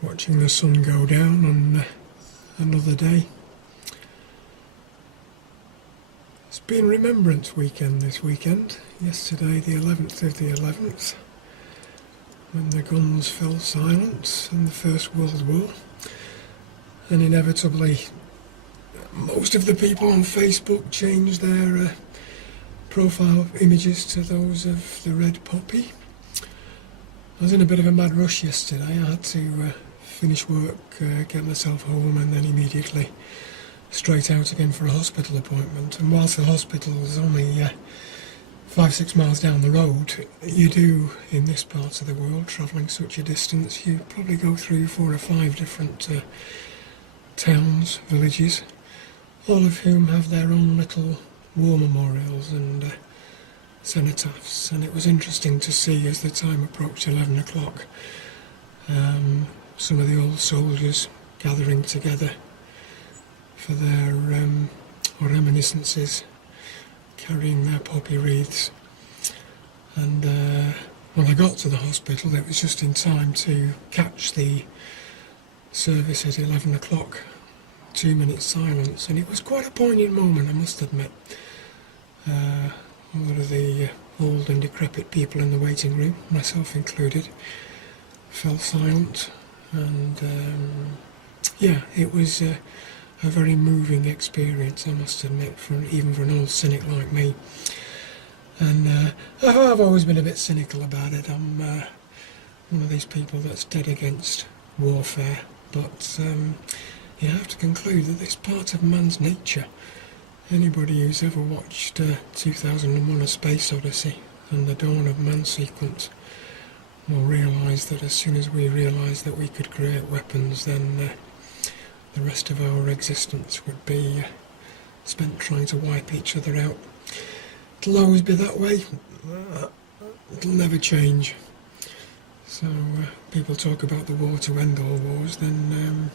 Watching the sun go down on another day. It's been Remembrance Weekend this weekend. Yesterday, the 11th of the 11th, when the guns fell silent in the First World War. And inevitably, most of the people on Facebook changed their profile images to those of the red poppy. I was in a bit of a mad rush yesterday. I had to finish work, get myself home, and then immediately straight out again for a hospital appointment. And whilst the hospital is only 5-6 miles down the road, you do, in this part of the world, travelling such a distance, you probably go through 4 or 5 different towns, villages, all of whom have their own little war memorials and cenotaphs. And it was interesting to see, as the time approached 11 o'clock, some of the old soldiers gathering together for their reminiscences, carrying their poppy wreaths. And when I got to the hospital, it was just in time to catch the service at 11 o'clock, 2 minutes silence, and it was quite a poignant moment, I must admit. A lot of the old and decrepit people in the waiting room, myself included, fell silent, and yeah, it was a very moving experience, I must admit, even for an old cynic like me. And I've always been a bit cynical about it. I'm one of these people that's dead against warfare, but you have to conclude that it's part of man's nature. Anybody who's ever watched 2001: A Space Odyssey and the Dawn of Man sequence will realise that as soon as we realised that we could create weapons, then the rest of our existence would be spent trying to wipe each other out. It'll always be that way. It'll never change. So people talk about the war to end all wars, then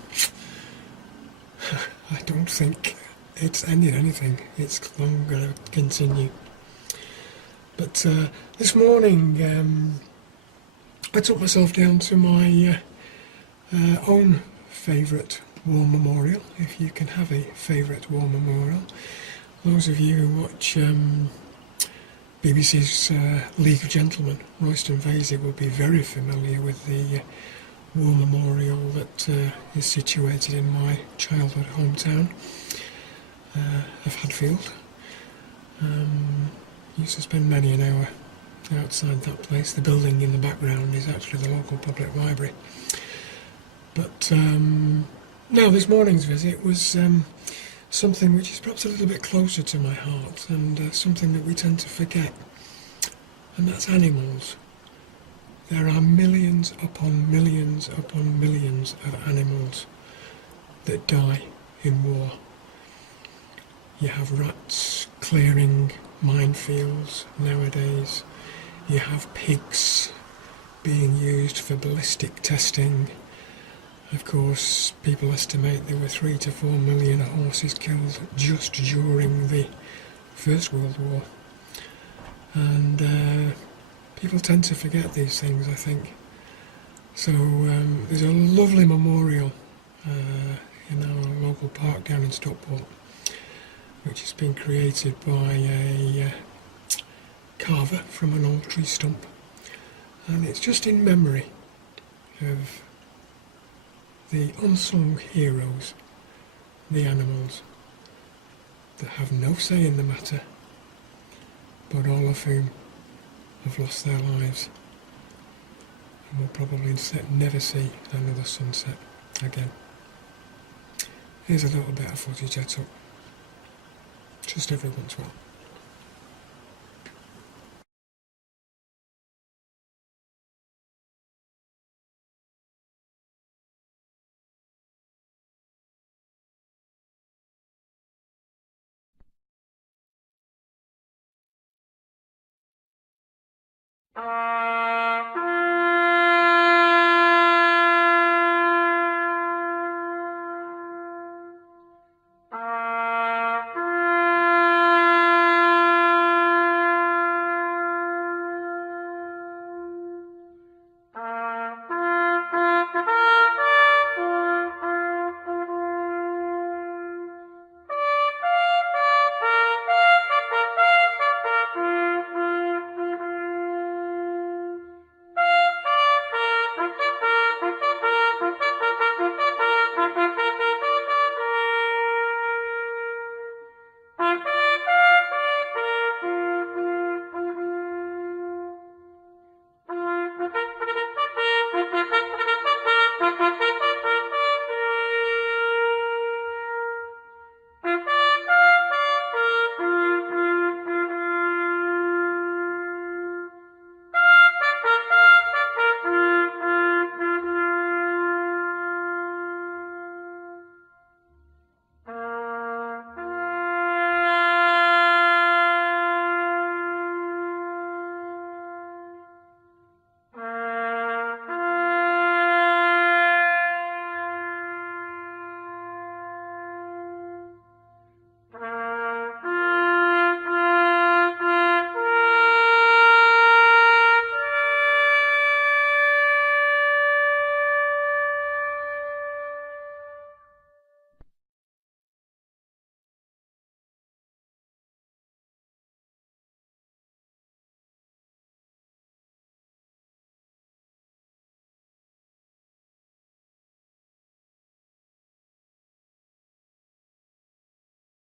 I don't think it's ended anything. It's long going to continue. But this morning I took myself down to my own favourite war memorial, if you can have a favourite war memorial. Those of you who watch BBC's League of Gentlemen, Royston Vasey, will be very familiar with the war memorial that is situated in my childhood hometown of Hadfield. Used to spend many an hour outside that place. The building in the background is actually the local public library. But now this morning's visit was something which is perhaps a little bit closer to my heart, and something that we tend to forget, and that's animals. There are millions upon millions upon millions of animals that die in war. You have rats clearing minefields nowadays. You have pigs being used for ballistic testing. Of course, people estimate there were 3 to 4 million horses killed just during the First World War. And people tend to forget these things, I think. So there's a lovely memorial in our local park down in Stockport, which has been created by a carver from an old tree stump. And it's just in memory of the unsung heroes, the animals, that have no say in the matter, but all of whom have lost their lives and will probably never see another sunset again. Here's a little bit of footage I took, just every once in a while.